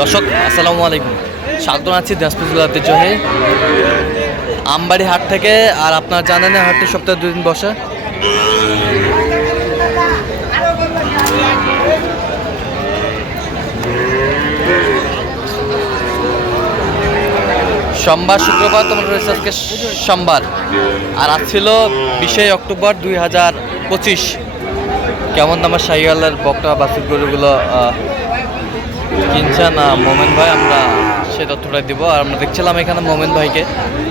দর্শক, আসসালামু আলাইকুম। স্বাগত আছি দিনাজপুর জেলা ঐতিহ্যহে আমবাড়ি হাট থেকে, আর আপনার জানেন হাটটি সপ্তাহে দুদিন বসে? সোমবার, শুক্রবার তোমার রয়েছে আজকে সোমবার। আর আজ ছিল বিশে অক্টোবর দুই হাজার পঁচিশ। কেমন আমার শাহিওয়ালের বকটা বাসুর গরুগুলো কিনছে না মোমেন ভাই আমরা সে তথ্যটা দিব। আর আমরা দেখছিলাম এখানে মোমেন ভাইকে।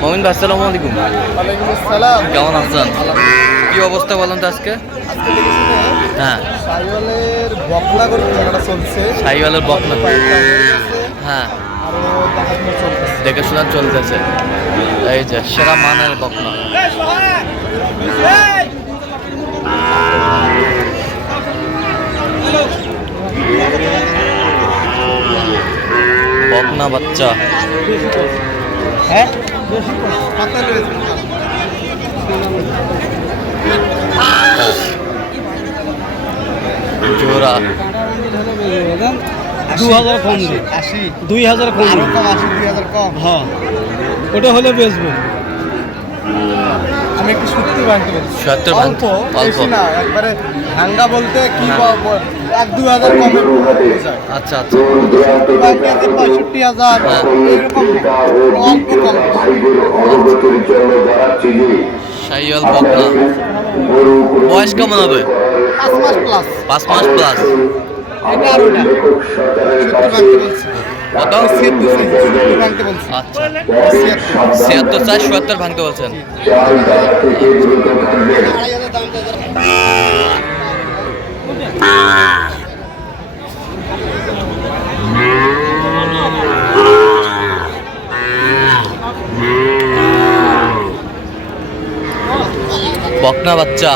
মোমেন ভাই আসসালামু আলাইকুম। কেমন আছেন? কি অবস্থা বলেন তো আজকে? হ্যাঁ। সাইওয়ালের বকনা হয়ে। আরও দেখাশোনা চলতেছে। চলতেছে। এই যে সেরা মানের বকনা। বকনা বাচ্চা। হ্যাঁ জোড়া। দু হাজার কম আশি দুই হাজার কম আরও আশি দুই হাজার কম হ্যাঁ ওটা হলে বেচবো। আমি একটু সত্যি ভাঙতে সত্তর ভাঙতে- একবারে ভাঙ্গা বলতে কি এক দুই হাজার কমে। আচ্ছা আচ্ছা। পঁয়ষট্টি হাজার হ্যাঁ। বকনা। বয়স কেমন হবে? পাঁচ মাস প্লাস পাঁচ মাস প্লাস কত? আচ্ছা। ছিয়াত্তর। চার চুয়াত্তর ভাঙতে বলছেন আড়াই হাজার দাম দেওয়া বকনা বাচ্চা।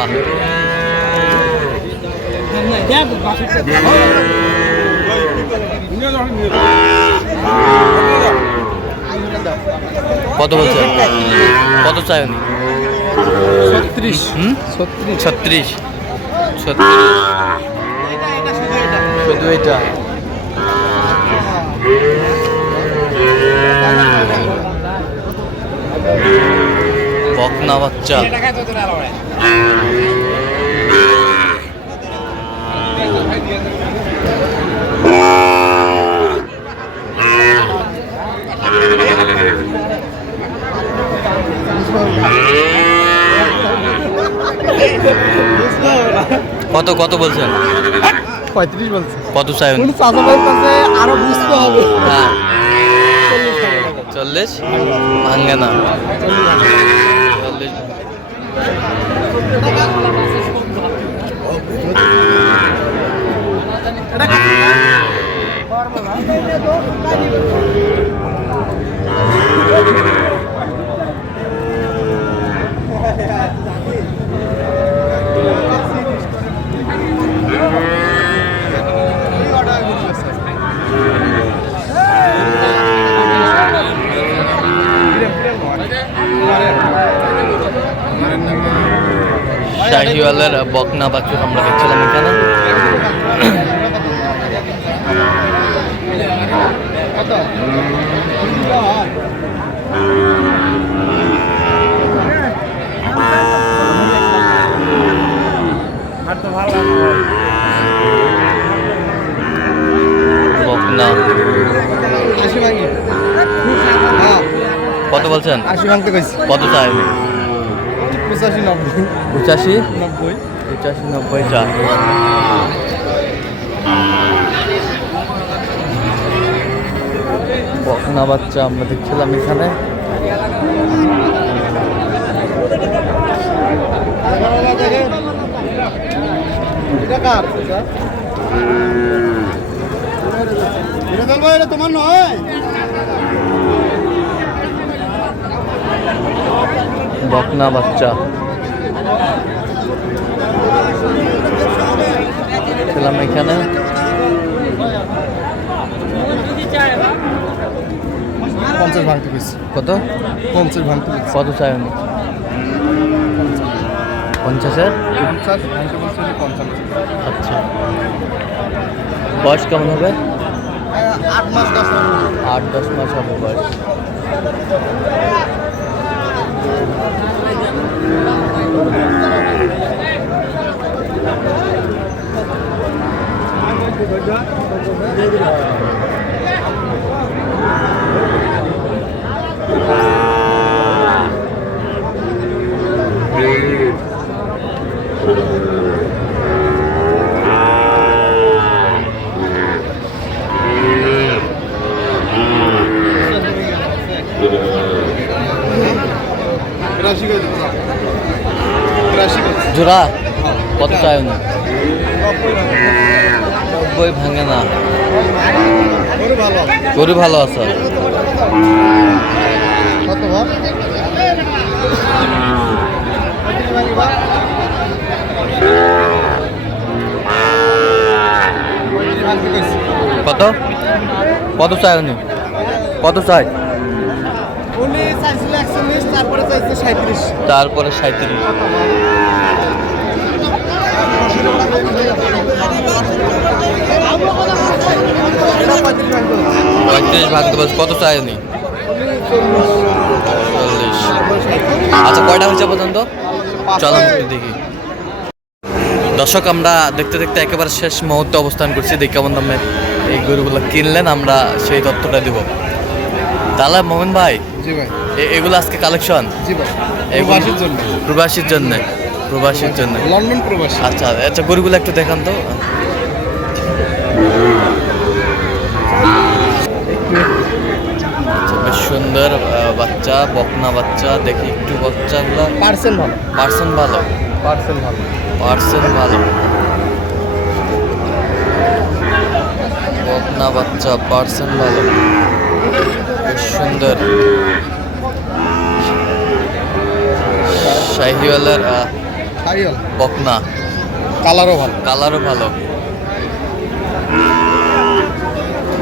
কত বলছেন কত চাই উনি? ছত্রিশ। ছত্রিশ ছত্রিশ। ছত্রিশ। শুধু এটা। বকনা বাচ্চা কত কত বলছেন? পঁয়ত্রিশ বলছে। কত চাই আরও বুঝতে হবে। হ্যাঁ। চল্লিশ? ভাঙ্গে না চল্লিশ শাহিওয়ালের বকনা বাছুর আমরা দেখছিলাম এখানে। বকনা। কত বলছেন? কত চাই পঁচাশি নব্বই। পঁচাশি? নব্বই। পঁচাশি নব্বই চা বকনা বাচ্চা আমরা দেখছিলাম এখানে। তোমার নয়? বকনা বাচ্চা। ছিলাম এখানে। পঞ্চাশ ভাঙতে কত? পঞ্চাশ ভাঙতে কত চাই উনি পঞ্চাশের? পঞ্চাশ ভাঙতে বলছি পঞ্চাশ আচ্ছা। বয়স কেমন হবে? আট মাস দশ মাস। আট দশ মাস হবে বয়স। বিরাশি জোড়া? কত চাই না নব্বই ভাঙে না। গরু ভালো আছে। কত? কত চাই উনি? কত চাই তারপরে সাঁত্রিশ পঁয়ত্রিশ ভাঙতে পারছে কত চাই উনি? চল্লিশ। আচ্ছা কয়টা হয়েছে পর্যন্ত? চলো দেখি। দর্শক আমরা দেখতে দেখতে একেবারে শেষ মুহূর্তে অবস্থান করছি। দেখে কেমন দামে এই গরুগুলো কিনলেন আমরা সেই তথ্যটা দিব। তাহলে মোহন ভাই এগুলো আজকে কালেকশন এগুলো- প্রবাসীর জন্য। প্রবাসীর জন্য। লন্ডন প্রবাসী। আচ্ছা আচ্ছা গরুগুলো একটু দেখান তো। আচ্ছা, বেশ সুন্দর বাচ্চা বকনা বাচ্চা দেখি একটু বাচ্চাগুলো। পার্সেন্ট ভালো। পার্সেন্ট ভালো? পার্সেন্ট ভালো। পার্সেন্ট ভালো। বকনা বাচ্চা পার্সেন্ট ভালো। বেশ সুন্দর। শাহিওয়ালার আহ, বকনা। কালারও ভালো। কালারও ভালো।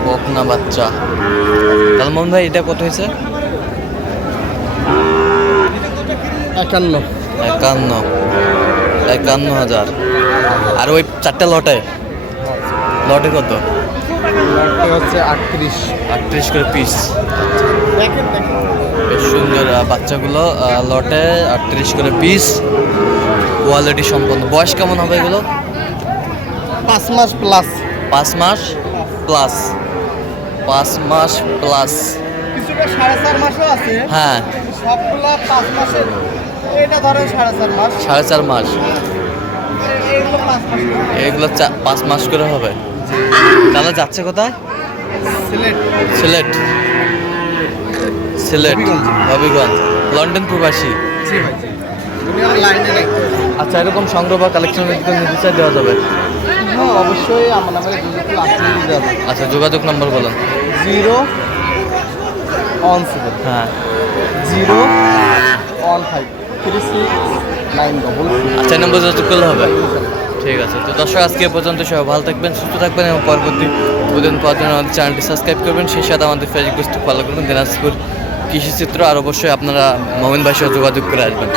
বকনা বাচ্চা। সালমন ভাই এটা কত হয়েছে? একান্ন। একান্ন। একান্ন হাজার। আর ওই চারটে লটে? লটে কত? হচ্ছে আটত্রিশ। আটত্রিশ করে পিস বেশ সুন্দর বাচ্চাগুলো লটে আটত্রিশ করে পিস কোয়ালিটি সম্পন্ন। বয়স কেমন হবে এগুলো? পাঁচ মাস প্লাস পাঁচ মাস প্লাস পাঁচ মাস প্লাস কিছুটা সাড়ে চার মাসও আছে। হ্যাঁ। সবগুলা পাঁচ মাসের। এটা ধরেন সাড়ে চার মাস। সাড়ে চার মাস। এগুলো পাঁচ মাস করে। হবে। তাহলে যাচ্ছে কোথায়? সিলেট। সিলেট। হবিগঞ্জ। লন্ডন প্রবাসী। আচ্ছা এরকম সংগ্রহ বা কালেকশন নিতে চাই দেওয়া যাবে? হ্যাঁ অবশ্যই আমার আচ্ছা যোগাযোগ নম্বর বলুন। Zero one seven. হ্যাঁ। Zero one five. Three six nine double আচ্ছা নম্বর যোগাযোগ করলে হবে? ঠিক আছে তো দর্শক আজকে পর্যন্ত সবাই ভালো থাকবেন সুস্থ থাকবেন এবং পরবর্তী প্রতিদিন পাওয়ার জন্য আমাদের চ্যানেলটি সাবস্ক্রাইব করবেন। সেই সাথে আমাদের ফেসবুক পেজটি ফলো করবেন দিনাজপুর কৃষিচিত্র আর অবশ্যই আপনারা মোমিন ভাইয়ের সাথে যোগাযোগ করে আসবেন।